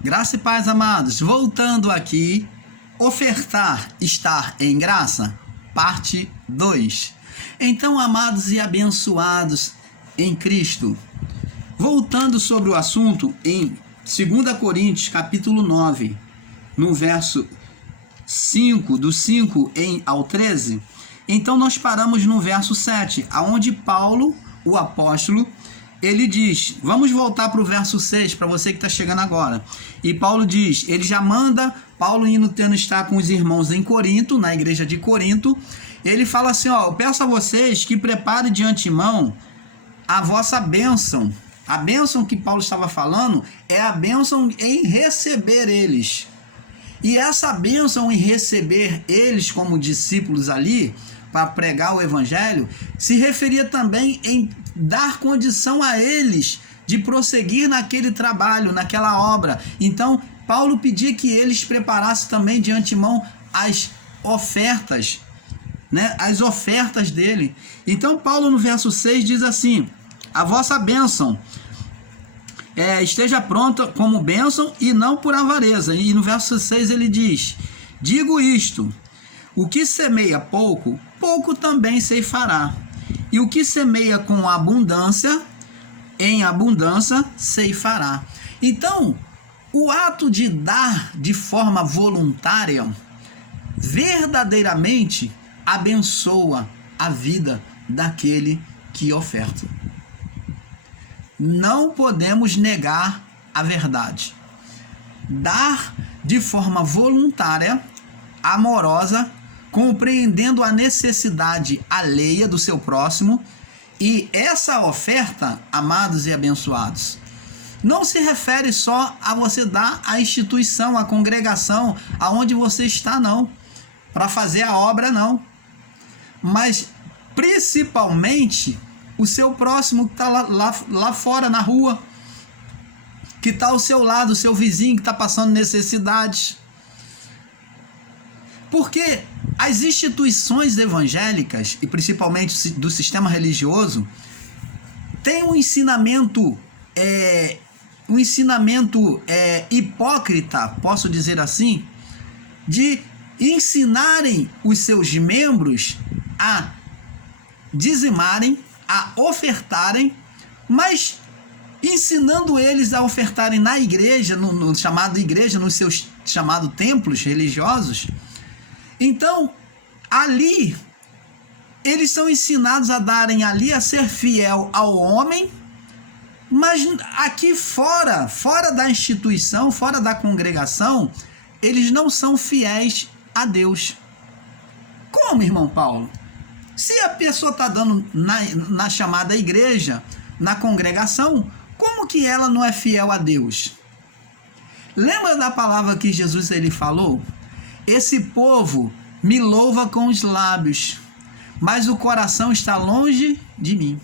Graça e paz, amados. Voltando aqui, ofertar, estar em graça, parte 2. Então, amados e abençoados em Cristo, voltando sobre o assunto em 2 Coríntios, capítulo 9, no verso 5, do 5 ao 13, então nós paramos no verso 7, aonde Paulo, o apóstolo, ele diz, vamos voltar para o verso 6, para você que está chegando agora. E Paulo diz, ele já manda, Paulo indo tendo estar com os irmãos em Corinto, na igreja de Corinto, ele fala assim, ó, eu peço a vocês que preparem de antemão a vossa bênção. A bênção que Paulo estava falando é a bênção em receber eles. E essa bênção em receber eles como discípulos ali, para pregar o evangelho, se referia também em dar condição a eles de prosseguir naquele trabalho, naquela obra. Então, Paulo pedia que eles preparassem também de antemão as ofertas, né? As ofertas dele. Então, Paulo no verso 6 diz assim, a vossa bênção esteja pronta como bênção e não por avareza. E no verso 6 ele diz, digo isto, o que semeia pouco, pouco também ceifará. E o que semeia com abundância, em abundância ceifará. Então, o ato de dar de forma voluntária, verdadeiramente abençoa a vida daquele que oferta. Não podemos negar a verdade. Dar de forma voluntária, amorosa, compreendendo a necessidade alheia do seu próximo, e essa oferta, amados e abençoados, não se refere só a você dar à instituição, à congregação, aonde você está, não, para fazer a obra, não, mas principalmente o seu próximo que está lá fora na rua, que está ao seu lado, o seu vizinho que está passando necessidades. Porque as instituições evangélicas, e principalmente do sistema religioso, têm um ensinamento hipócrita, posso dizer assim, de ensinarem os seus membros a dizimarem, a ofertarem, mas ensinando eles a ofertarem na igreja, no chamado igreja, nos seus chamados templos religiosos. Então, ali, eles são ensinados a darem ali, a ser fiel ao homem, mas aqui fora da instituição, fora da congregação, eles não são fiéis a Deus. Como, irmão Paulo? Se a pessoa está dando na chamada igreja, na congregação, como que ela não é fiel a Deus? Lembra da palavra que Jesus ele falou? Esse povo me louva com os lábios, mas o coração está longe de mim.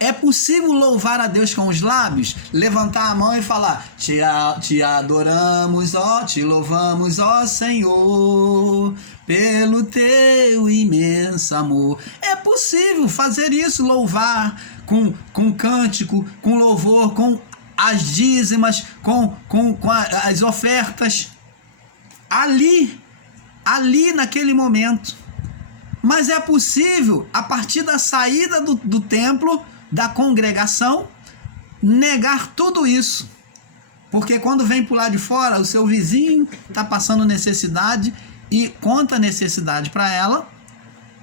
É possível louvar a Deus com os lábios? Levantar a mão e falar, te adoramos, ó, te louvamos, ó Senhor, pelo teu imenso amor. É possível fazer isso, louvar com cântico, com louvor, com as dízimas, com as ofertas. Ali naquele momento. Mas é possível, a partir da saída do templo, da congregação, negar tudo isso. Porque quando vem por lá de fora, o seu vizinho está passando necessidade e conta a necessidade para ela,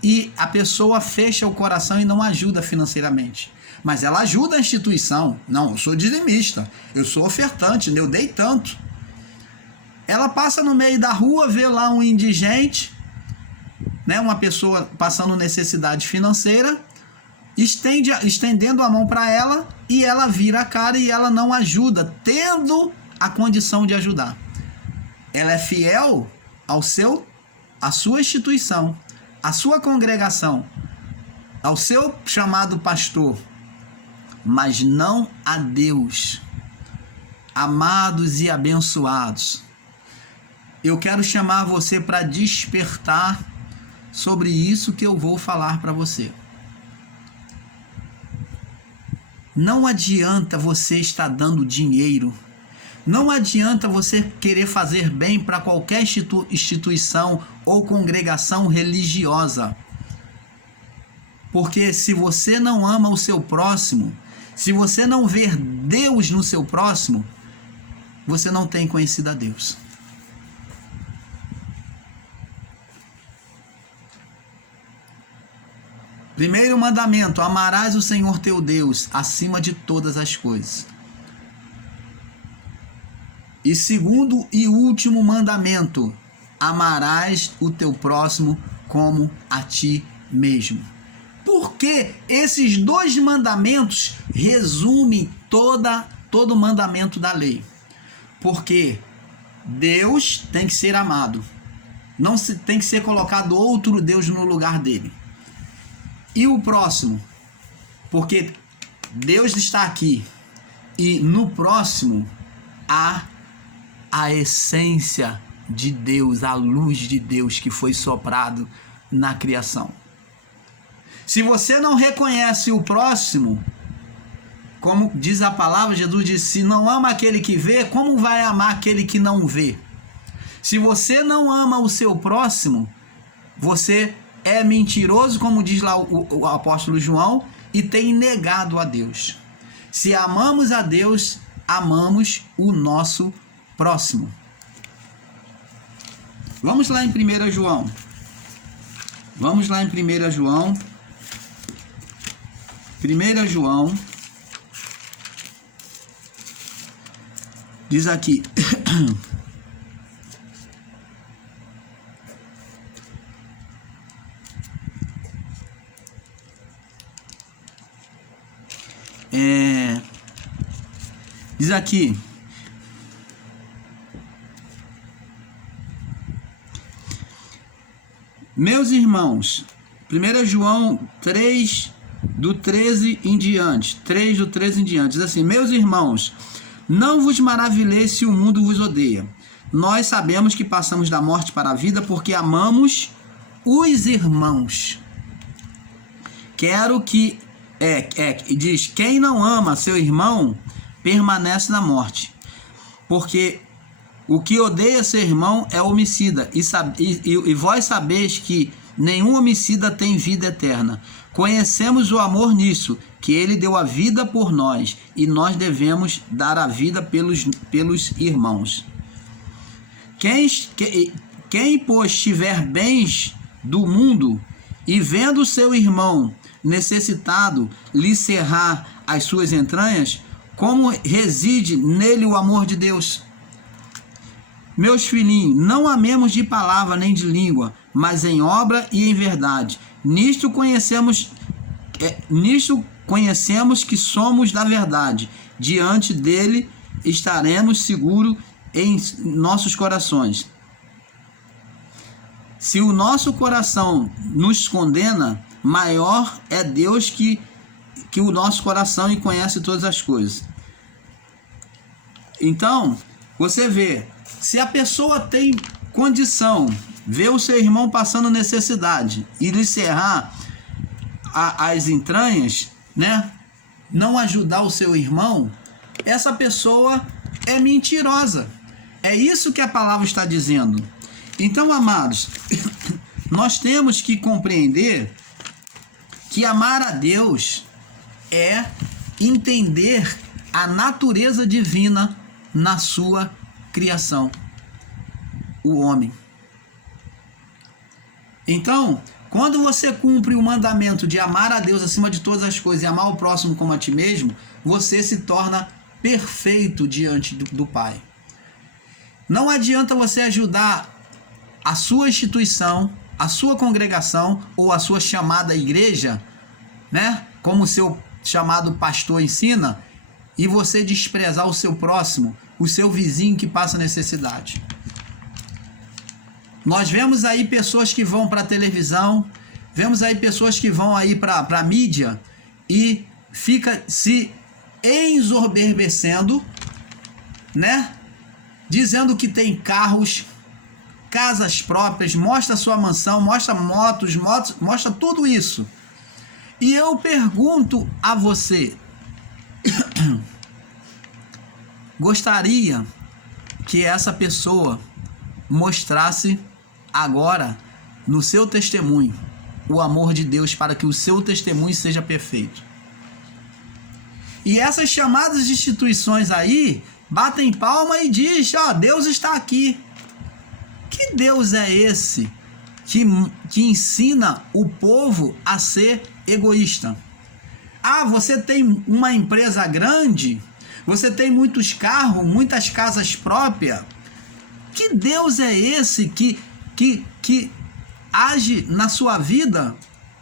e a pessoa fecha o coração e não ajuda financeiramente. Mas ela ajuda a instituição. Não, eu sou dizimista, eu sou ofertante, eu dei tanto. Ela passa no meio da rua, vê lá um indigente, né, uma pessoa passando necessidade financeira, estendendo a mão para ela, e ela vira a cara e ela não ajuda, tendo a condição de ajudar. Ela é fiel à sua instituição, à sua congregação, ao seu chamado pastor, mas não a Deus. Amados e abençoados, eu quero chamar você para despertar sobre isso que eu vou falar para você. Não adianta você estar dando dinheiro Não adianta você querer fazer bem para qualquer instituição ou congregação religiosa. Porque se você não ama o seu próximo, se você não vê Deus no seu próximo, você não tem conhecido a Deus. Primeiro mandamento: amarás o Senhor teu Deus acima de todas as coisas. E segundo e último mandamento: amarás o teu próximo como a ti mesmo. Porque esses dois mandamentos resumem todo o mandamento da lei. Porque Deus tem que ser amado. Não tem que ser colocado outro Deus no lugar dele. E o próximo? Porque Deus está aqui. E no próximo há a essência de Deus, a luz de Deus que foi soprado na criação. Se você não reconhece o próximo, como diz a palavra, Jesus disse: se não ama aquele que vê, como vai amar aquele que não vê? Se você não ama o seu próximo, você é mentiroso, como diz lá o apóstolo João, e tem negado a Deus. Se amamos a Deus, amamos o nosso próximo. Vamos lá em 1 João. Vamos lá em 1 João. 1 João diz aqui: diz aqui: meus irmãos, 1 João 3, do 13 em diante, 3 do 13 em diante, diz assim: meus irmãos, não vos maravilheis se o mundo vos odeia. Nós sabemos que passamos da morte para a vida porque amamos os irmãos. Diz: quem não ama seu irmão permanece na morte, porque o que odeia seu irmão é homicida, e vós sabeis que nenhum homicida tem vida eterna. Conhecemos o amor nisso, que ele deu a vida por nós, e nós devemos dar a vida pelos irmãos. Quem, pois, tiver bens do mundo, e vendo seu irmão necessitado lhe cerrar as suas entranhas, como reside nele o amor de Deus? Meus filhinhos, não amemos de palavra nem de língua, mas em obra e em verdade. Nisto conhecemos que somos da verdade. Diante dele estaremos seguros em nossos corações. Se o nosso coração nos condena, maior é Deus que o nosso coração, e conhece todas as coisas. Então, você vê, se a pessoa tem condição, vê o seu irmão passando necessidade e lhe cerrar as entranhas, né? Não ajudar o seu irmão, essa pessoa é mentirosa. É isso que a palavra está dizendo. Então, amados, nós temos que compreender que amar a Deus é entender a natureza divina na sua criação, o homem. Então, quando você cumpre o mandamento de amar a Deus acima de todas as coisas e amar o próximo como a ti mesmo, você se torna perfeito diante do Pai. Não adianta você ajudar a sua instituição, a sua congregação ou a sua chamada igreja, né? Como o seu chamado pastor ensina, e você desprezar o seu próximo, o seu vizinho que passa necessidade. Nós vemos aí pessoas que vão para a televisão, vemos aí pessoas que vão aí para a mídia e fica se ensoberbecendo, né? Dizendo que tem carros, casas próprias, mostra sua mansão, mostra motos, mostra tudo isso. E eu pergunto a você, gostaria que essa pessoa mostrasse agora no seu testemunho o amor de Deus para que o seu testemunho seja perfeito. E essas chamadas instituições aí batem palma e diz, ó, Deus está aqui. Que Deus é esse que ensina o povo a ser egoísta? Ah, você tem uma empresa grande, você tem muitos carros, muitas casas próprias. Que Deus é esse que age na sua vida?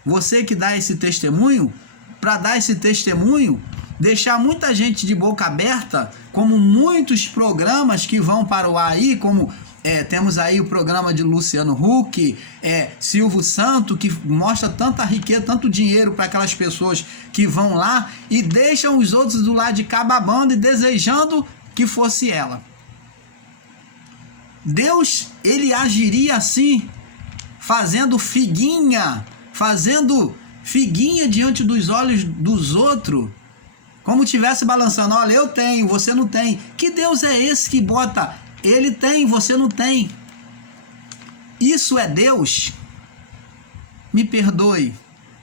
Você que dá esse testemunho, para dar esse testemunho, deixar muita gente de boca aberta, como muitos programas que vão para o ar aí, como temos aí o programa de Luciano Huck, Silvio Santos, que mostra tanta riqueza, tanto dinheiro para aquelas pessoas que vão lá e deixam os outros do lado de cá babando e desejando que fosse ela. Deus, ele agiria assim, fazendo figuinha diante dos olhos dos outros, como tivesse balançando, olha, eu tenho, você não tem. Que Deus é esse que bota, ele tem, você não tem? Isso é Deus? Me perdoe,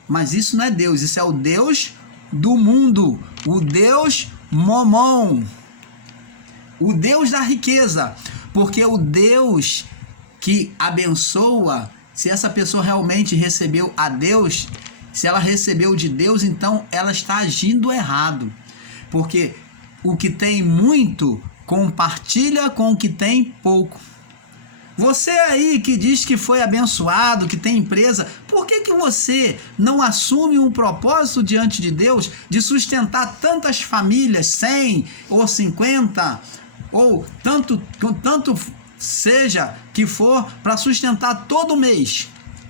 mas isso não é Deus, isso é o Deus do mundo, o Deus Momon, o Deus da riqueza, porque o Deus que abençoa, se essa pessoa realmente recebeu a Deus, se ela recebeu de Deus, então ela está agindo errado, porque o que tem muito compartilha com o que tem pouco. Você aí que diz que foi abençoado, que tem empresa, por que você não assume um propósito diante de Deus de sustentar tantas famílias, 100 ou 50, ou tanto seja que for, para sustentar todo mês,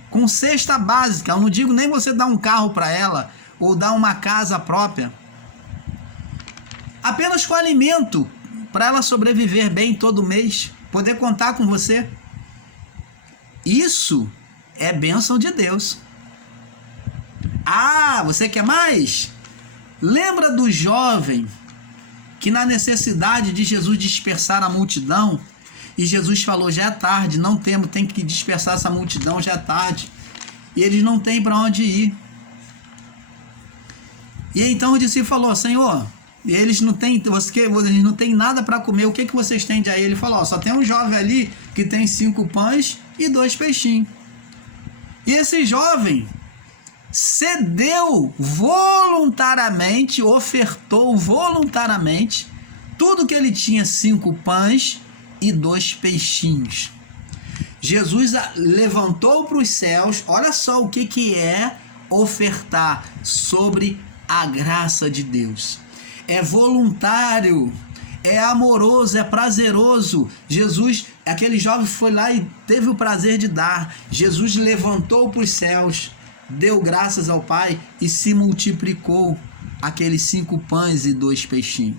com cesta básica? Eu não digo nem você dar um carro para ela, ou dar uma casa própria, apenas com alimento, para ela sobreviver bem todo mês, poder contar com você. Isso é bênção de Deus. Ah, você quer mais? Lembra do jovem que, na necessidade de Jesus dispersar a multidão, e Jesus falou, já é tarde, não temos, tem que dispersar essa multidão, já é tarde, e eles não têm para onde ir. E então o discípulo falou, Senhor, eles não têm nada para comer, o que vocês têm de aí? Ele falou, só tem um jovem ali que tem 5 pães e 2 peixinhos. E esse jovem cedeu voluntariamente, ofertou voluntariamente tudo que ele tinha, 5 pães e 2 peixinhos. Jesus levantou para os céus. Olha só o que é ofertar sobre a graça de Deus. É voluntário, é amoroso, é prazeroso. Jesus, aquele jovem foi lá e teve o prazer de dar. Jesus levantou para os céus, deu graças ao Pai e se multiplicou aqueles 5 pães e 2 peixinhos.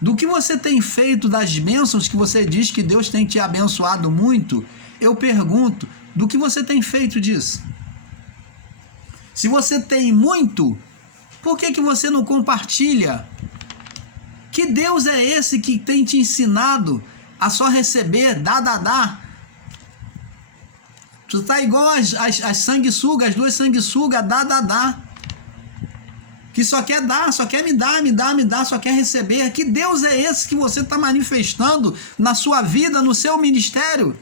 Do que você tem feito das bênçãos que você diz que Deus tem te abençoado muito, eu pergunto, do que você tem feito disso? Se você tem muito, por que você não compartilha? Que Deus é esse que tem te ensinado a só receber, dar? Tu tá igual as sanguessugas, as 2 sanguessugas, dar. Que só quer dar, só quer me dar, só quer receber. Que Deus é esse que você está manifestando na sua vida, no seu ministério?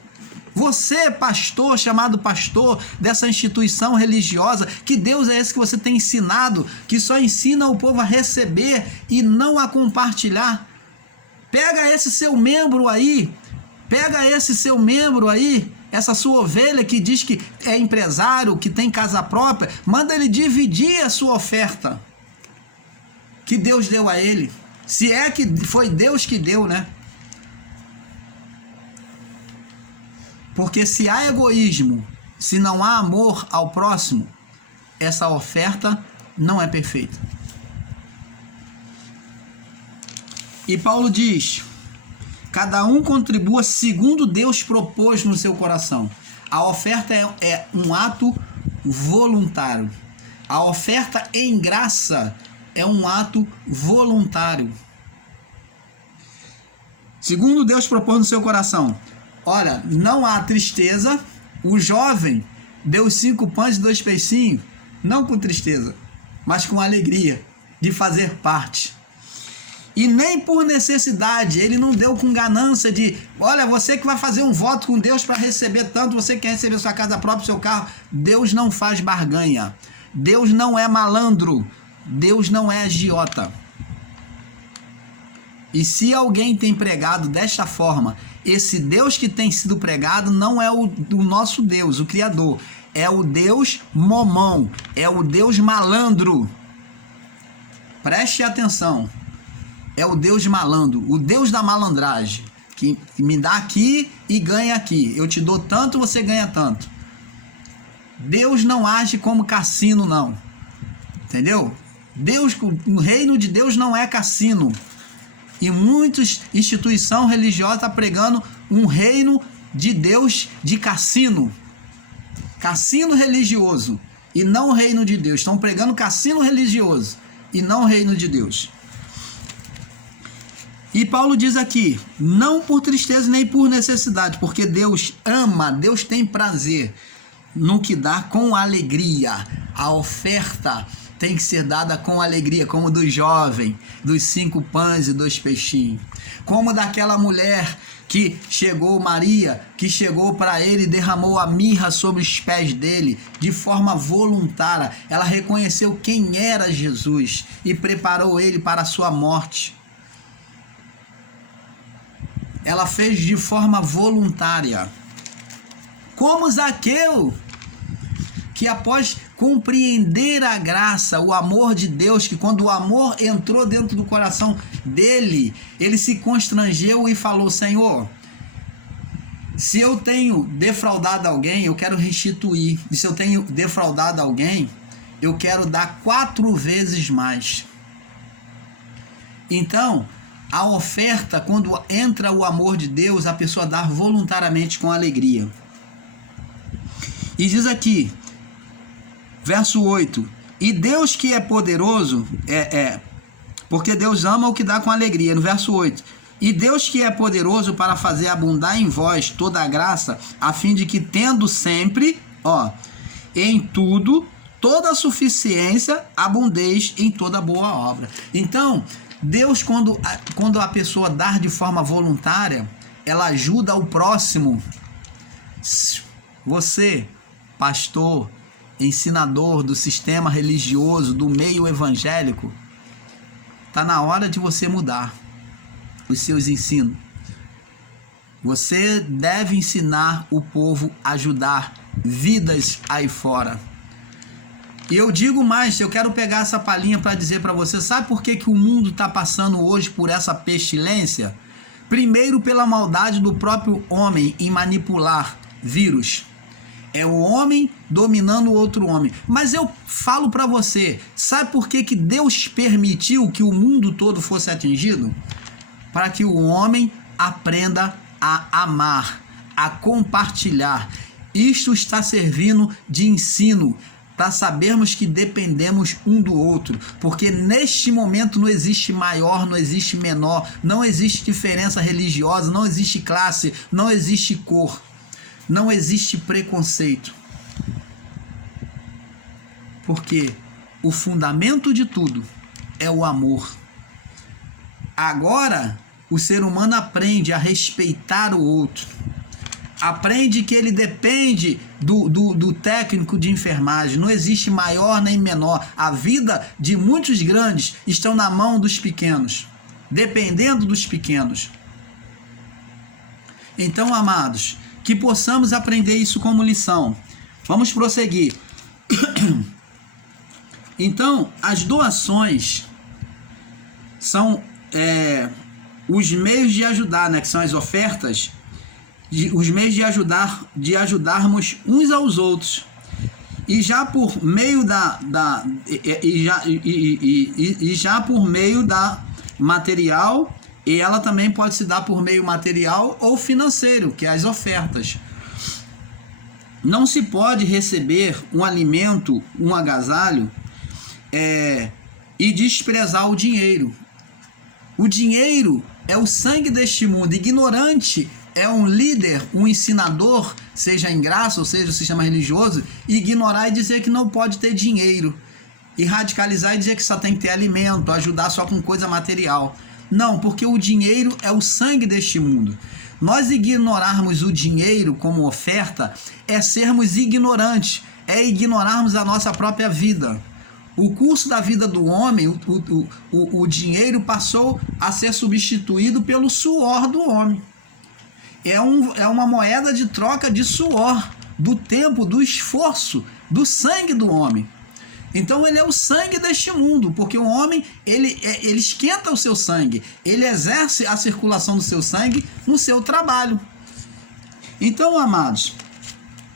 Você, pastor, chamado pastor dessa instituição religiosa, que Deus é esse que você tem ensinado, que só ensina o povo a receber e não a compartilhar? Pega esse seu membro aí, essa sua ovelha que diz que é empresário, que tem casa própria, manda ele dividir a sua oferta que Deus deu a ele, se é que foi Deus que deu, né? Porque se há egoísmo, se não há amor ao próximo, essa oferta não é perfeita. E Paulo diz, cada um contribua segundo Deus propôs no seu coração. A oferta é um ato voluntário. A oferta em graça é um ato voluntário. Segundo Deus propôs no seu coração. Olha, não há tristeza. O jovem deu os 5 pães e 2 peixinhos, não com tristeza, mas com alegria de fazer parte. E nem por necessidade, ele não deu com ganância de, olha, você que vai fazer um voto com Deus para receber tanto, você quer receber sua casa própria, seu carro. Deus não faz barganha. Deus não é malandro. Deus não é agiota. E se alguém tem pregado desta forma, esse Deus que tem sido pregado não é o nosso Deus, o Criador. É o Deus momão, é o Deus malandro. Preste atenção. É o Deus malandro, o Deus da malandragem, que me dá aqui e ganha aqui. Eu te dou tanto, você ganha tanto. Deus não age como cassino, não. Entendeu? Deus, o reino de Deus não é cassino. E muitas instituições religiosas estão pregando um reino de Deus de cassino. Cassino religioso e não o reino de Deus. Estão pregando cassino religioso e não o reino de Deus. E Paulo diz aqui, não por tristeza nem por necessidade, porque Deus ama, Deus tem prazer no que dá com alegria. A oferta tem que ser dada com alegria, como do jovem, dos 5 pães e 2 peixinhos. Como daquela mulher que chegou, Maria, que chegou para ele e derramou a mirra sobre os pés dele, de forma voluntária. Ela reconheceu quem era Jesus e preparou ele para a sua morte. Ela fez de forma voluntária. Como Zaqueu, que após compreender a graça, o amor de Deus, que quando o amor entrou dentro do coração dele, ele se constrangeu e falou, Senhor, se eu tenho defraudado alguém, eu quero restituir. E se eu tenho defraudado alguém, eu quero dar 4 vezes mais. Então, a oferta, quando entra o amor de Deus, a pessoa dá voluntariamente com alegria. E diz aqui, verso 8, e Deus que é poderoso, porque Deus ama o que dá com alegria, no verso 8, e Deus que é poderoso para fazer abundar em vós toda a graça, a fim de que tendo sempre, em tudo, toda a suficiência, abundeis em toda boa obra. Então, Deus, quando a pessoa dá de forma voluntária, ela ajuda o próximo. Você, pastor, ensinador do sistema religioso, do meio evangélico, está na hora de você mudar os seus ensinos. Você deve ensinar o povo a ajudar vidas aí fora. E eu digo mais, eu quero pegar essa palhinha para dizer para você, sabe por que o mundo está passando hoje por essa pestilência? Primeiro, pela maldade do próprio homem em manipular vírus. É o homem dominando o outro homem. Mas eu falo para você, sabe por que Deus permitiu que o mundo todo fosse atingido? Para que o homem aprenda a amar, a compartilhar. Isto está servindo de ensino, para sabermos que dependemos um do outro, porque neste momento não existe maior, não existe menor, não existe diferença religiosa, não existe classe, não existe cor, não existe preconceito. Porque o fundamento de tudo é o amor. Agora, o ser humano aprende a respeitar o outro. Aprende que ele depende do técnico de enfermagem. Não existe maior nem menor. A vida de muitos grandes estão na mão dos pequenos, dependendo dos pequenos. Então, amados, que possamos aprender isso como lição. Vamos prosseguir. Então, as doações são os meios de ajudar, né, que são as ofertas, os meios de ajudarmos uns aos outros. E já por meio já por meio da material, e ela também pode se dar por meio material ou financeiro, que é as ofertas. Não se pode receber um alimento, um agasalho, e desprezar o dinheiro. O dinheiro é o sangue deste mundo. Ignorante é um líder, um ensinador, seja em graça ou seja o sistema religioso, ignorar e dizer que não pode ter dinheiro, e radicalizar e dizer que só tem que ter alimento, ajudar só com coisa material. Não, porque o dinheiro é o sangue deste mundo. Nós ignorarmos o dinheiro como oferta é sermos ignorantes, é ignorarmos a nossa própria vida. O curso da vida do homem, o dinheiro passou a ser substituído pelo suor do homem. É uma moeda de troca de suor, do tempo, do esforço, do sangue do homem. Então ele é o sangue deste mundo, porque o homem ele esquenta o seu sangue, ele exerce a circulação do seu sangue no seu trabalho. Então, amados,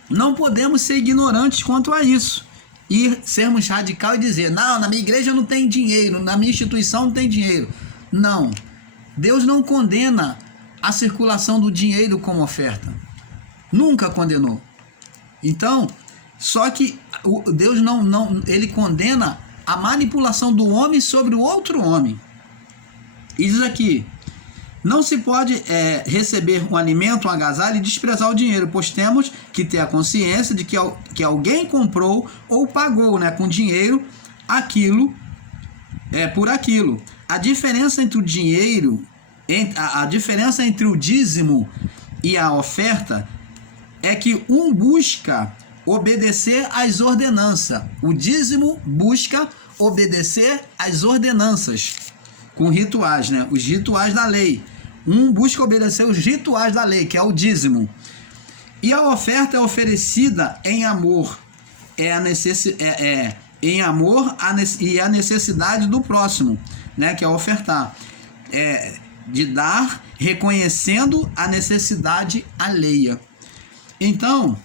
não podemos ser ignorantes quanto a isso e sermos radical e dizer, não, na minha igreja não tem dinheiro, na minha instituição não tem dinheiro. Não, Deus não condena a circulação do dinheiro como oferta, nunca condenou. Então, só que Deus ele condena a manipulação do homem sobre o outro homem. E diz aqui, não se pode receber um alimento, um agasalho e desprezar o dinheiro, pois temos que ter a consciência de que alguém comprou ou pagou, né, com dinheiro aquilo, por aquilo. A diferença entre o dinheiro, a diferença entre o dízimo e a oferta é que um busca obedecer às ordenanças. O dízimo busca obedecer às ordenanças, com rituais, né? Os rituais da lei. Um busca obedecer os rituais da lei, que é o dízimo. E a oferta é oferecida em amor. Em amor e a necessidade do próximo, né? Que é ofertar. De dar, reconhecendo a necessidade alheia. Então,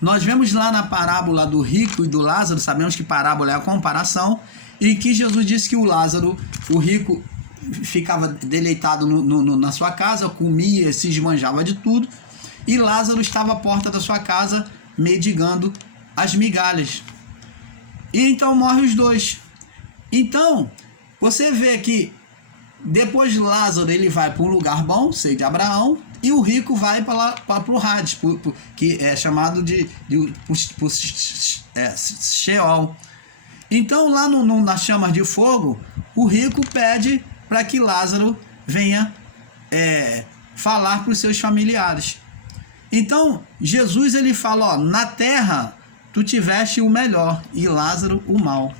nós vemos lá na parábola do rico e do Lázaro, sabemos que parábola é a comparação, e que Jesus disse que o rico, ficava deleitado na sua casa, comia, se esbanjava de tudo, e Lázaro estava à porta da sua casa mendigando as migalhas. E então morrem os dois. Então, você vê que depois de Lázaro ele vai para um lugar bom, sei de Abraão, e o rico vai para o Hades, que é chamado de Sheol. Então lá nas chamas de fogo, o rico pede para que Lázaro venha falar para os seus familiares. Então Jesus ele fala, na terra tu tiveste o melhor e Lázaro o mal.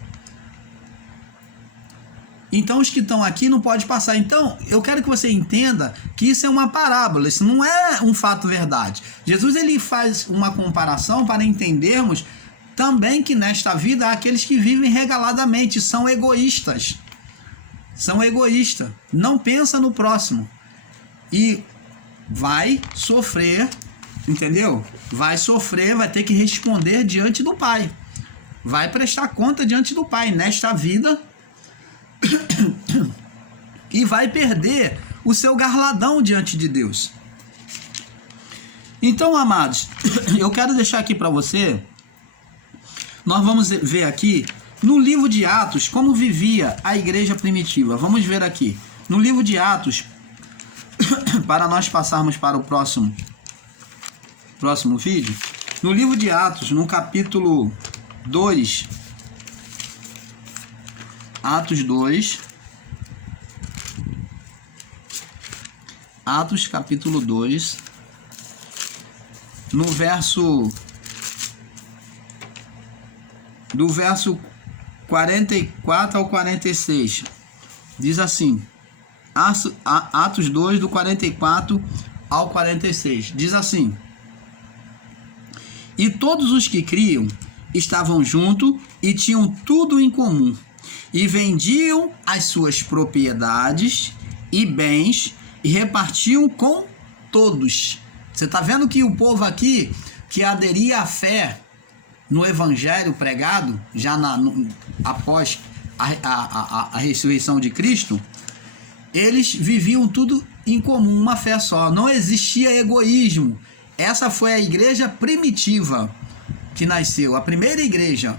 Então os que estão aqui não podem passar. Então eu quero que você entenda que isso é uma parábola, isso não é um fato verdade. Jesus ele faz uma comparação para entendermos também que nesta vida há aqueles que vivem regaladamente, são egoístas. São egoístas, não pensam no próximo. E vai sofrer, entendeu? Vai sofrer, vai ter que responder diante do Pai. Vai prestar conta diante do Pai nesta vida. E vai perder o seu garladão diante de Deus. Então, amados, eu quero deixar aqui para você, nós vamos ver aqui no livro de Atos como vivia a igreja primitiva. Vamos ver aqui no livro de Atos, para nós passarmos para o próximo vídeo. No livro de Atos, no capítulo 2, Atos 2, Atos capítulo 2, no verso 44 ao 46, diz assim, Atos 2, do 44 ao 46, diz assim: E todos os que criam estavam juntos e tinham tudo em comum, e vendiam as suas propriedades e bens e repartiam com todos. Você está vendo que o povo aqui que aderia à fé no evangelho pregado, já após a ressurreição de Cristo, eles viviam tudo em comum, uma fé só. Não existia egoísmo. Essa foi a igreja primitiva que nasceu, a primeira igreja.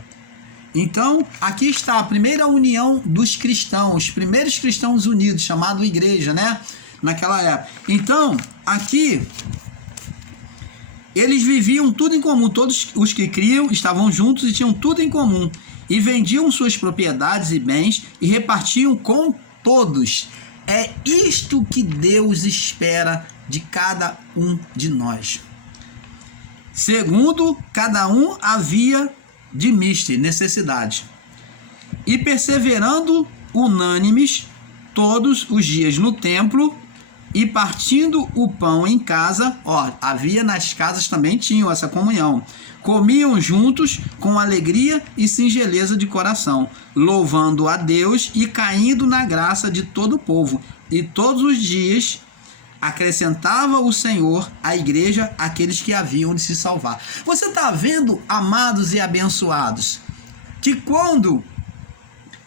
Então, aqui está a primeira união dos cristãos, os primeiros cristãos unidos, chamado igreja, né? Naquela época. Então, aqui, eles viviam tudo em comum. Todos os que criam estavam juntos e tinham tudo em comum. E vendiam suas propriedades e bens e repartiam com todos. É isto que Deus espera de cada um de nós. Segundo, cada um havia de mister, necessidade. E perseverando unânimes todos os dias no templo e partindo o pão em casa, havia nas casas também tinham essa comunhão. Comiam juntos com alegria e singeleza de coração, louvando a Deus e caindo na graça de todo o povo. E todos os dias acrescentava o Senhor à igreja aqueles que haviam de se salvar. Você está vendo, amados e abençoados, que quando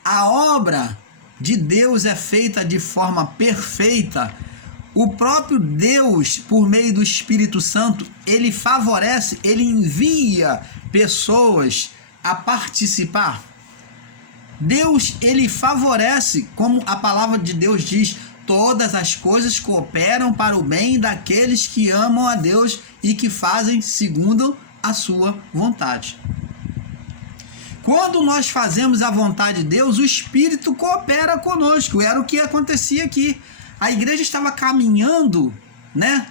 a obra de Deus é feita de forma perfeita, o próprio Deus, por meio do Espírito Santo, ele favorece, ele envia pessoas a participar. Deus, ele favorece, como a palavra de Deus diz, todas as coisas cooperam para o bem daqueles que amam a Deus e que fazem segundo a sua vontade. Quando nós fazemos a vontade de Deus, o Espírito coopera conosco. Era o que acontecia aqui. A igreja estava caminhando, né?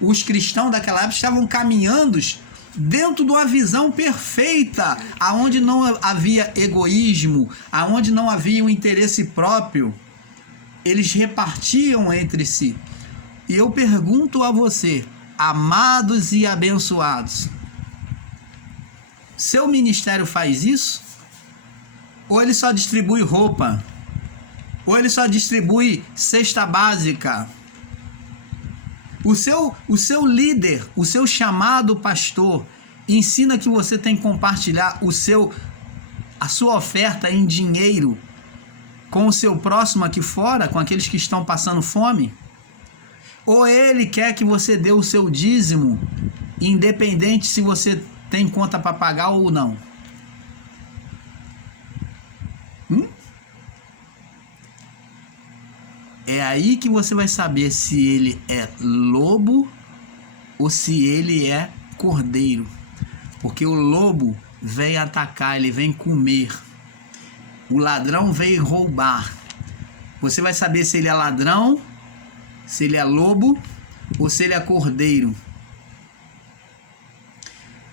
Os cristãos daquela época estavam caminhando dentro de uma visão perfeita, aonde não havia egoísmo, aonde não havia um interesse próprio. Eles repartiam entre si. E eu pergunto a você, amados e abençoados, seu ministério faz isso? Ou ele só distribui roupa? Ou ele só distribui cesta básica? O seu líder, o seu chamado pastor, ensina que você tem que compartilhar a sua oferta em dinheiro com o seu próximo aqui fora, com aqueles que estão passando fome? Ou ele quer que você dê o seu dízimo, independente se você tem conta para pagar ou não? É aí que você vai saber se ele é lobo ou se ele é cordeiro. Porque o lobo vem atacar, ele vem comer. O ladrão veio roubar. Você vai saber se ele é ladrão, se ele é lobo ou se ele é cordeiro.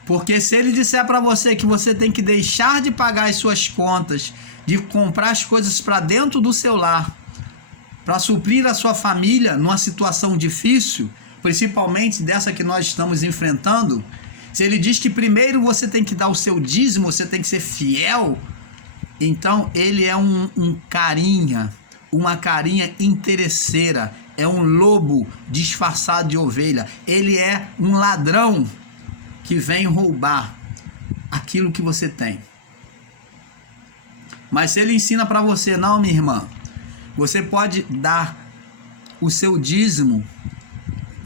Porque se ele disser para você que você tem que deixar de pagar as suas contas, de comprar as coisas para dentro do seu lar, para suprir a sua família numa situação difícil, principalmente dessa que nós estamos enfrentando, se ele diz que primeiro você tem que dar o seu dízimo, você tem que ser fiel, então ele é um carinha, uma carinha interesseira, é um lobo disfarçado de ovelha, ele é um ladrão que vem roubar aquilo que você tem. Mas se ele ensina para você, não, minha irmã, você pode dar o seu dízimo,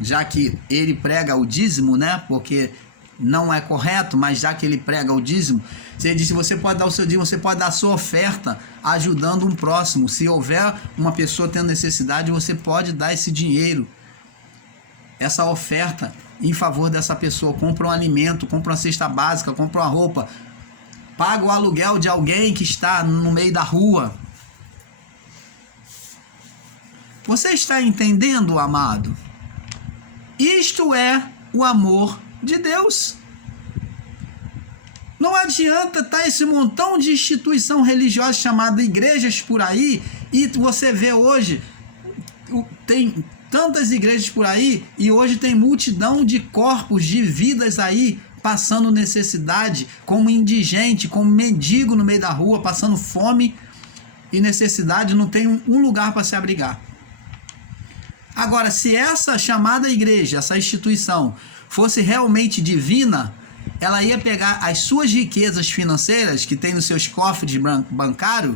já que ele prega o dízimo, né? Porque não é correto, mas já que ele prega o dízimo, você diz que você pode dar o seu dízimo, você pode dar a sua oferta ajudando um próximo. Se houver uma pessoa tendo necessidade, você pode dar esse dinheiro, essa oferta em favor dessa pessoa. Compra um alimento, compra uma cesta básica, compra uma roupa, paga o aluguel de alguém que está no meio da rua. Você está entendendo, amado? Isto é o amor de Deus. Não adianta estar esse montão de instituição religiosa chamada igrejas por aí, e você vê hoje, tem tantas igrejas por aí, e hoje tem multidão de corpos, de vidas aí, passando necessidade, como indigente, como mendigo no meio da rua, passando fome e necessidade, não tem um lugar para se abrigar. Agora, se essa chamada igreja, essa instituição, fosse realmente divina, ela ia pegar as suas riquezas financeiras que tem nos seus cofres bancários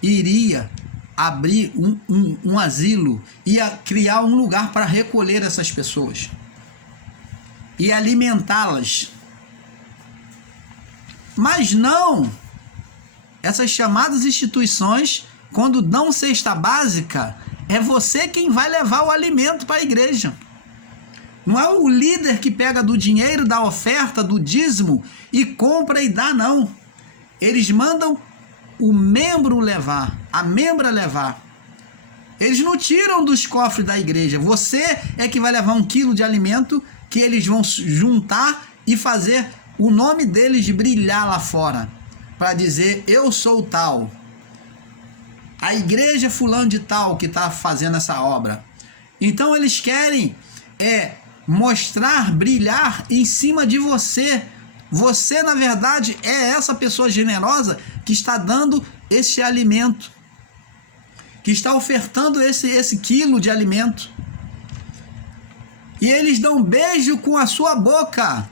e iria abrir um asilo, ia criar um lugar para recolher essas pessoas e alimentá-las. Mas não, essas chamadas instituições, quando dão cesta básica, é você quem vai levar o alimento para a igreja. Não é o líder que pega do dinheiro, da oferta, do dízimo e compra e dá, não. Eles mandam o membro levar, a membra levar. Eles não tiram dos cofres da igreja. Você é que vai levar 1 quilo de alimento que eles vão juntar e fazer o nome deles brilhar lá fora, para dizer, eu sou tal. A igreja fulano de tal que está fazendo essa obra. Então eles querem mostrar, brilhar em cima de você. Você, na verdade, é essa pessoa generosa que está dando esse alimento, que está ofertando esse quilo de alimento. E eles dão beijo com a sua boca.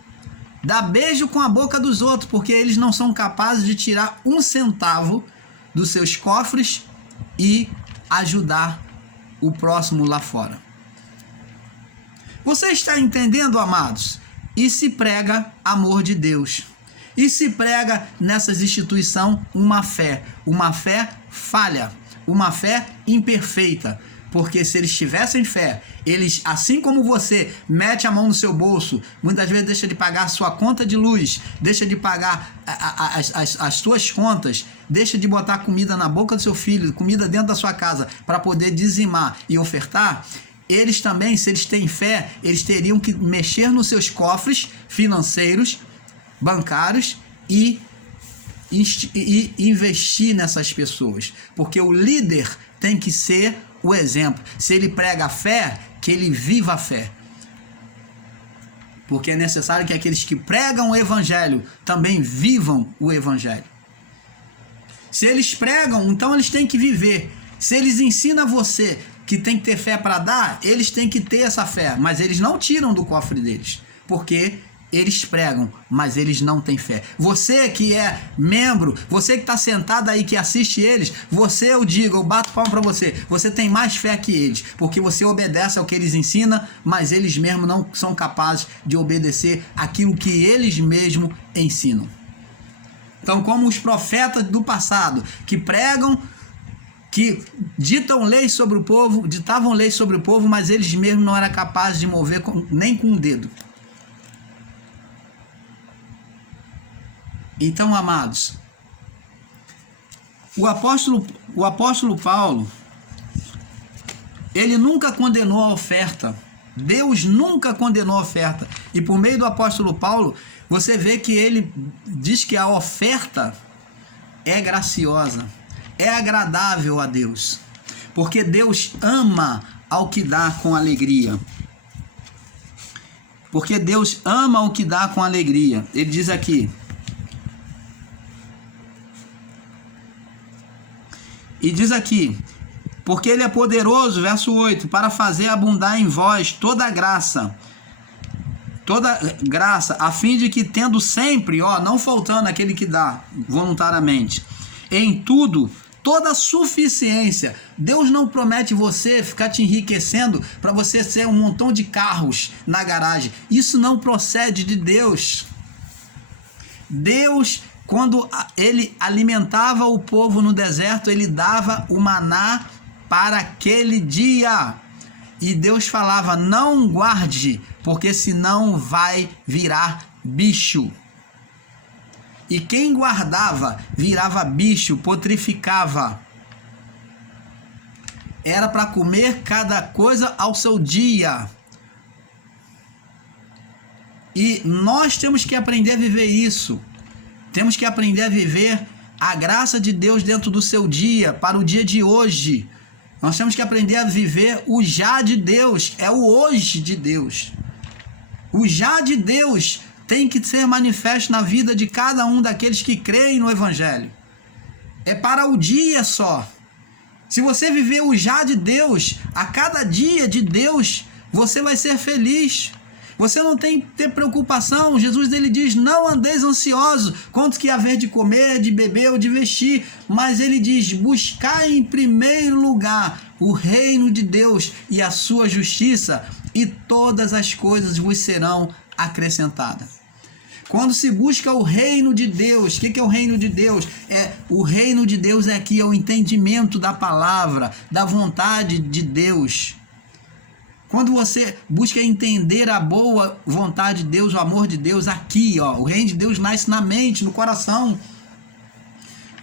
Dá beijo com a boca dos outros, porque eles não são capazes de tirar 1 centavo dos seus cofres e ajudar o próximo lá fora. Você está entendendo, amados? E se prega amor de Deus. E se prega nessas instituições uma fé falha, uma fé imperfeita. Porque se eles tivessem fé, eles, assim como você, mete a mão no seu bolso, muitas vezes deixa de pagar a sua conta de luz, deixa de pagar as suas contas, deixa de botar comida na boca do seu filho, comida dentro da sua casa, para poder dizimar e ofertar. Eles também, se eles têm fé, eles teriam que mexer nos seus cofres financeiros, bancários e investir nessas pessoas. Porque o líder tem que ser o exemplo. Se ele prega a fé, que ele viva a fé. Porque é necessário que aqueles que pregam o evangelho também vivam o evangelho. Se eles pregam, então eles têm que viver. Se eles ensinam a você que tem que ter fé para dar, eles têm que ter essa fé, mas eles não tiram do cofre deles, porque eles pregam, mas eles não têm fé. Você que é membro, você que está sentado aí, que assiste eles, você, eu bato palma para você, você tem mais fé que eles, porque você obedece ao que eles ensinam, mas eles mesmos não são capazes de obedecer aquilo que eles mesmos ensinam. Então, como os profetas do passado, que pregam, que ditavam leis sobre o povo, mas eles mesmos não eram capazes de mover nem com o dedo. Então, amados, o apóstolo Paulo, ele nunca condenou a oferta. Deus nunca condenou a oferta. E por meio do apóstolo Paulo, você vê que ele diz que a oferta é graciosa, é agradável a Deus, porque Deus ama ao que dá com alegria. Porque Deus ama o que dá com alegria. Ele diz aqui, porque ele é poderoso, verso 8, para fazer abundar em vós toda graça, a fim de que tendo sempre, não faltando aquele que dá voluntariamente, em tudo, toda suficiência. Deus não promete você ficar te enriquecendo para você ser um montão de carros na garagem. Isso não procede de Deus. Deus, quando ele alimentava o povo no deserto, ele dava o maná para aquele dia. E Deus falava, não guarde, porque senão vai virar bicho. E quem guardava virava bicho, putrificava. Era para comer cada coisa ao seu dia. E nós temos que aprender a viver isso. Temos que aprender a viver a graça de Deus dentro do seu dia, para o dia de hoje. Nós temos que aprender a viver o já de Deus, é o hoje de Deus. O já de Deus tem que ser manifesto na vida de cada um daqueles que creem no Evangelho. É para o dia só. Se você viver o já de Deus, a cada dia de Deus, você vai ser feliz. Você não tem que ter preocupação. Jesus ele diz, não andeis ansiosos quanto que haver de comer, de beber ou de vestir. Mas ele diz, buscai em primeiro lugar o reino de Deus e a sua justiça, e todas as coisas vos serão acrescentadas. Quando se busca o reino de Deus, o que é o reino de Deus? O reino de Deus é aqui, é o entendimento da palavra, da vontade de Deus. Quando você busca entender a boa vontade de Deus, o amor de Deus, aqui, ó, o reino de Deus nasce na mente, no coração.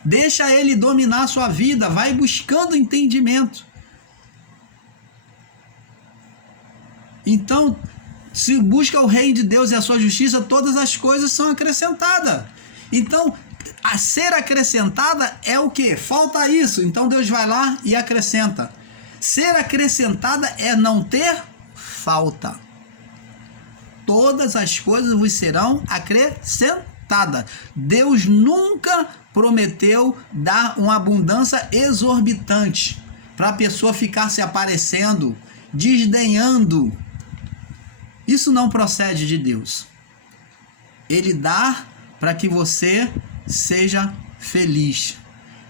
Deixa ele dominar a sua vida, vai buscando entendimento. Então, se busca o reino de Deus e a sua justiça, todas as coisas são acrescentadas. Então, a ser acrescentada é o quê? Falta isso. Então Deus vai lá e acrescenta. Ser acrescentada é não ter falta. Todas as coisas vos serão acrescentadas. Deus nunca prometeu dar uma abundância exorbitante para a pessoa ficar se aparecendo, desdenhando. Isso não procede de Deus. Ele dá para que você seja feliz,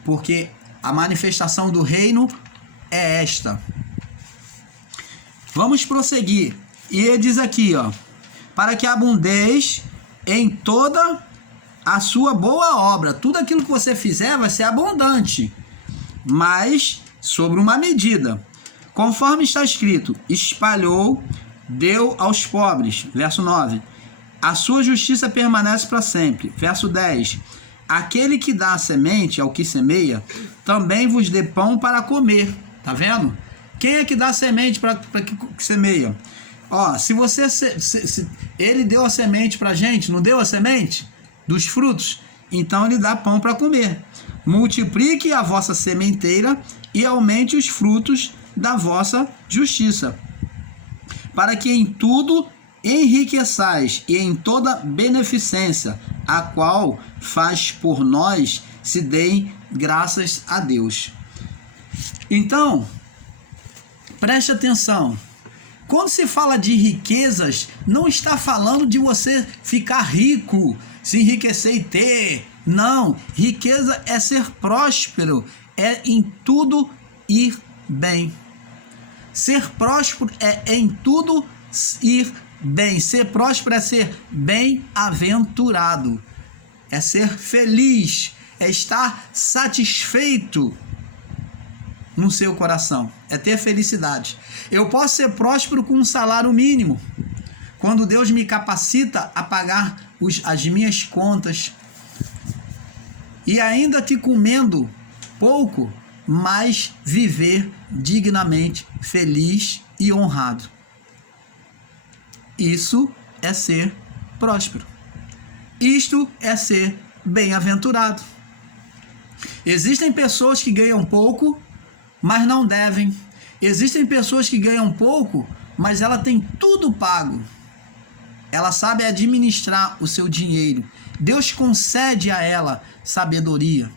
porque a manifestação do reino é esta. Vamos prosseguir. E ele diz aqui, ó, para que abundeis em toda a sua boa obra. Tudo aquilo que você fizer vai ser abundante, mas sobre uma medida. Conforme está escrito, espalhou, deu aos pobres. Verso 9. A sua justiça permanece para sempre. Verso 10. Aquele que dá a semente ao que semeia, também vos dê pão para comer. Tá vendo? Quem é que dá a semente para que semeia? Ó, se você ele deu a semente para a gente, não deu a semente dos frutos? Então ele dá pão para comer. Multiplique a vossa sementeira e aumente os frutos da vossa justiça, para que em tudo enriqueçais e em toda beneficência, a qual faz por nós, se deem graças a Deus. Então, preste atenção. Quando se fala de riquezas, não está falando de você ficar rico, se enriquecer e ter. Não, riqueza é ser próspero, é em tudo ir bem. Ser próspero é em tudo ir bem. Ser próspero é ser bem-aventurado, é ser feliz, é estar satisfeito no seu coração, é ter felicidade. Eu posso ser próspero com um salário mínimo, quando Deus me capacita a pagar as minhas contas, e ainda que comendo pouco, mas viver dignamente, feliz e honrado. Isso é ser próspero. Isto é ser bem-aventurado. Existem pessoas que ganham pouco, mas não devem. Existem pessoas que ganham pouco, mas ela tem tudo pago. Ela sabe administrar o seu dinheiro. Deus concede a ela sabedoria.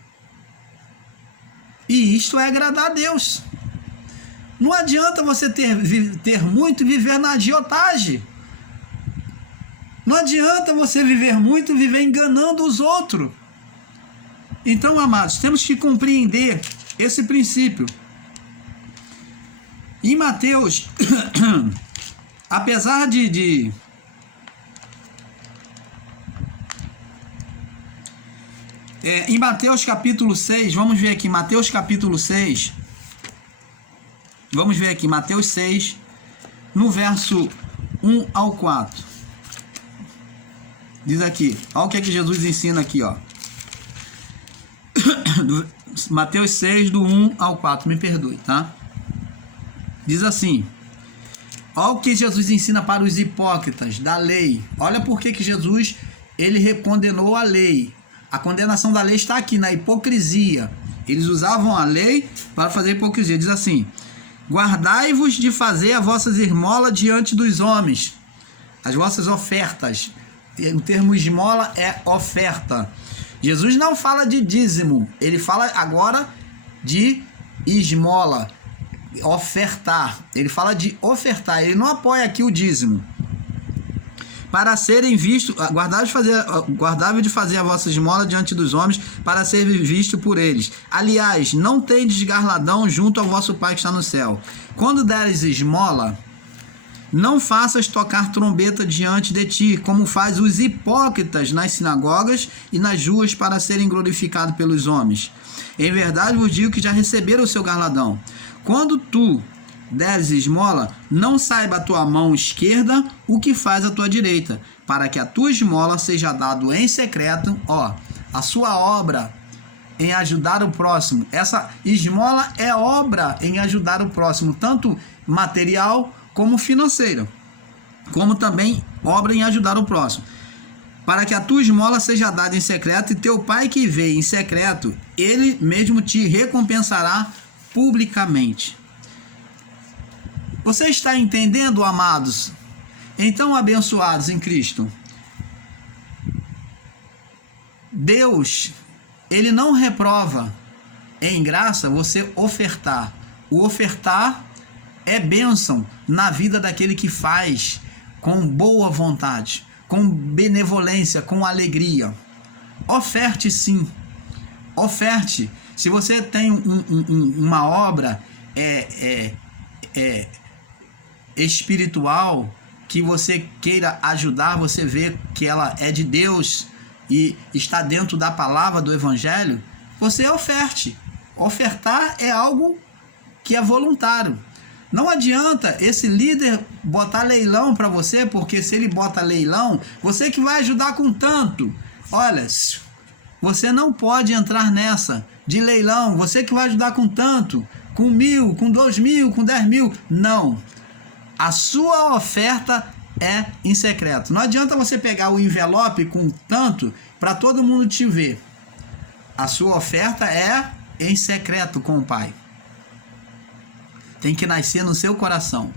E isto é agradar a Deus. Não adianta você ter muito e viver na agiotagem. Não adianta você viver muito e viver enganando os outros. Então, amados, temos que compreender esse princípio. Em Mateus, apesar em Mateus capítulo 6, vamos ver aqui, Mateus capítulo 6, vamos ver aqui, Mateus 6, no verso 1 ao 4, diz aqui, olha o que é que Jesus ensina aqui, ó, Mateus 6, do 1 ao 4, me perdoe, tá? Diz assim, olha o que Jesus ensina para os hipócritas da lei. Olha por que Jesus, ele condenou a lei. A condenação da lei está aqui, na hipocrisia. Eles usavam a lei para fazer hipocrisia. Diz assim, guardai-vos de fazer as vossas esmolas diante dos homens, as vossas ofertas. O termo esmola é oferta. Jesus não fala de dízimo, ele fala agora de esmola, ofertar. Ele fala de ofertar, ele não apoia aqui o dízimo. Para serem vistos, guardai-vos de fazer a vossa esmola diante dos homens, para ser visto por eles. Aliás, não tendes galardão junto ao vosso Pai que está no céu. Quando deres esmola, Não faças tocar trombeta diante de ti, como faz os hipócritas nas sinagogas e nas ruas para serem glorificados pelos homens. Em verdade vos digo que já receberam o seu galardão. Quando tu deres esmola, não saiba a tua mão esquerda o que faz a tua direita, para que a tua esmola seja dado em secreto, a sua obra em ajudar o próximo. Essa esmola é obra em ajudar o próximo, tanto material como financeira, como também obra em ajudar o próximo. Para que a tua esmola seja dada em secreto, e teu pai que vê em secreto, ele mesmo te recompensará publicamente. Você está entendendo, amados? Então, abençoados em Cristo, Deus, ele não reprova em graça você ofertar. O ofertar é bênção na vida daquele que faz com boa vontade, com benevolência, com alegria. Oferte sim, oferte. Se você tem uma obra espiritual que você queira ajudar, você vê que ela é de Deus e está dentro da palavra do Evangelho, você oferte. Ofertar é algo que é voluntário. Não adianta esse líder botar leilão para você, porque se ele bota leilão, você que vai ajudar com tanto. Olha, você não pode entrar nessa de leilão, você que vai ajudar com tanto, com 1.000, com 2.000, com 10.000. Não. A sua oferta é em secreto. Não adianta você pegar o envelope com tanto para todo mundo te ver. A sua oferta é em secreto com o Pai. Tem que nascer no seu coração.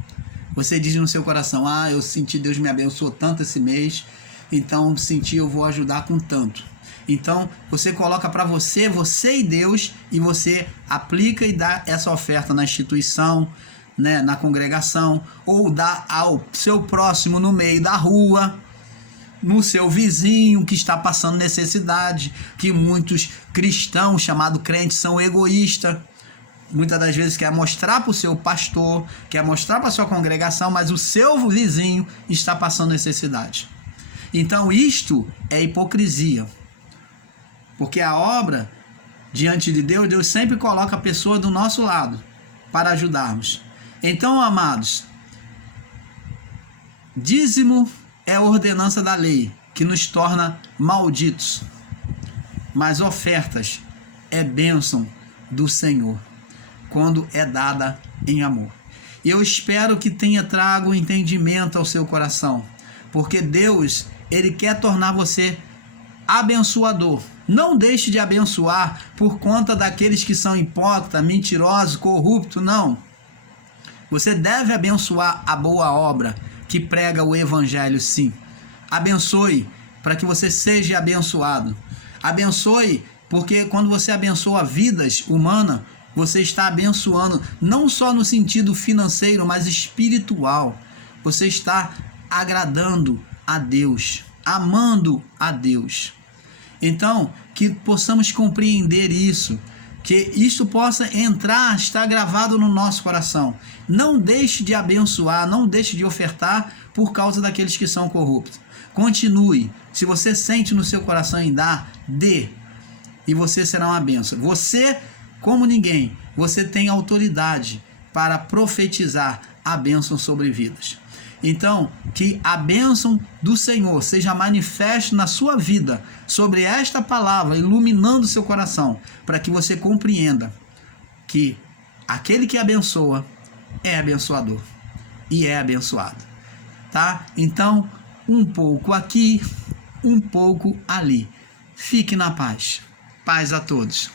Você diz no seu coração: eu senti Deus me abençoou tanto esse mês, então senti, eu vou ajudar com tanto. Então você coloca para você e Deus, e você aplica e dá essa oferta na instituição, né, na congregação, ou dá ao seu próximo no meio da rua, no seu vizinho que está passando necessidade, que muitos cristãos chamados crentes são egoístas. Muitas das vezes quer mostrar para o seu pastor, quer mostrar para a sua congregação, mas o seu vizinho está passando necessidade. Então isto é hipocrisia. Porque a obra diante de Deus, Deus sempre coloca a pessoa do nosso lado para ajudarmos. Então, amados, dízimo é a ordenança da lei que nos torna malditos. Mas ofertas é bênção do Senhor, quando é dada em amor. E eu espero que tenha trago entendimento ao seu coração, porque Deus, ele quer tornar você abençoador. Não deixe de abençoar por conta daqueles que são hipócritas, mentirosos, corruptos, não. Você deve abençoar a boa obra que prega o Evangelho, sim. Abençoe para que você seja abençoado. Abençoe, porque quando você abençoa vidas humanas, você está abençoando não só no sentido financeiro, mas espiritual. Você está agradando a Deus, amando a Deus. Então, que possamos compreender isso, que isso possa entrar, estar gravado no nosso coração. Não deixe de abençoar, não deixe de ofertar por causa daqueles que são corruptos. Continue. Se você sente no seu coração em dar, dê. E você será uma bênção. Você, como ninguém, você tem autoridade para profetizar a bênção sobre vidas. Então, que a bênção do Senhor seja manifesta na sua vida, sobre esta palavra, iluminando o seu coração, para que você compreenda que aquele que abençoa é abençoador e é abençoado. Tá? Então, um pouco aqui, um pouco ali. Fique na paz. Paz a todos.